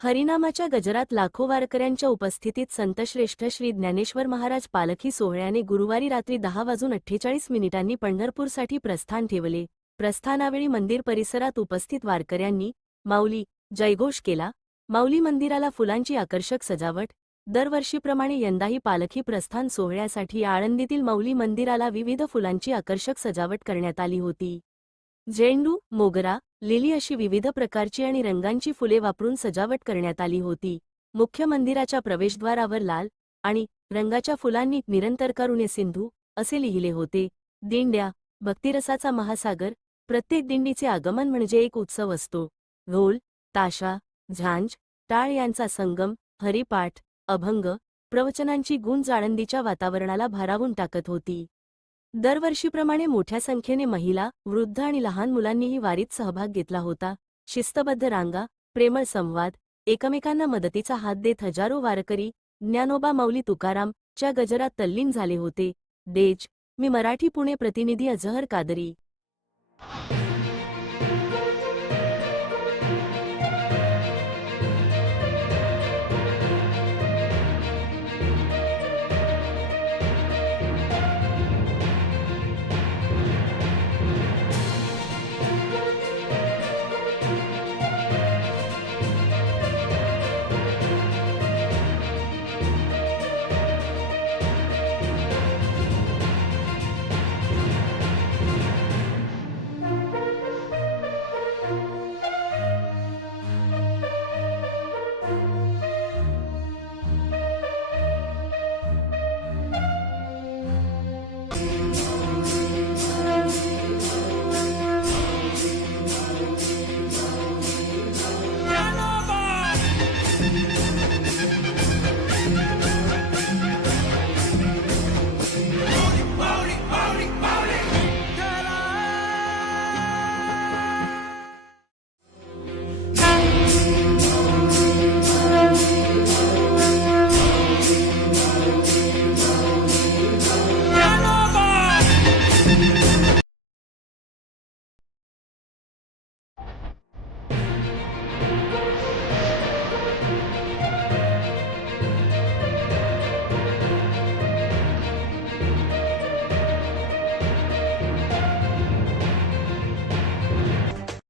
हरिनामाच्या गजरात लाखो वारकऱ्यांच्या उपस्थितीत संतश्रेष्ठ श्री ज्ञानेश्वर महाराज पालखी सोहळ्याने गुरुवारी रात्री 10:48 पंढरपूरसाठी प्रस्थान ठेवले। प्रस्थानावेळी मंदिर परिसरात उपस्थित वारकऱ्यांनी माऊली जयघोष केला। माऊली मंदिराला फुलांची आकर्षक सजावट। दरवर्षीप्रमाणे यंदाही पालखी प्रस्थान सोहळ्यासाठी आळंदीतील माऊली मंदिराला विविध फुलांची आकर्षक सजावट करण्यात आली होती। झेंडू, मोगरा, लिली अशी विविध प्रकारची आणि रंगांची फुले वापरून सजावट करण्यात आली होती। मुख्य मंदिराच्या प्रवेशद्वारावर लाल आणि रंगाच्या फुलांनी निरंतर करुणे सिंधू असे लिहिले होते। दिंड्या, भक्तिरसाचा महासागर। प्रत्येक दिंडीचे आगमन म्हणजे एक उत्सव असतो। ढोल, ताशा, झांज, टाळ यांचा संगम, हरिपाठ, अभंग, प्रवचनांची गूंज आळंदीच्या वातावरणाला भारावून टाकत होती। दरवर्षीप्रमाणे मोठ्या संख्येने महिला, वृद्ध आणि लहान मुलांनीही वारीत सहभाग घेतला होता। शिस्तबद्ध रांगा, प्रेमळ संवाद, एकमेकांना मदतीचा हात देत हजारो वारकरी ज्ञानोबा माऊली तुकाराम च्या गजरात तल्लीन झाले होते। देज, मी मराठी पुणे प्रतिनिधी अझहर कादरी।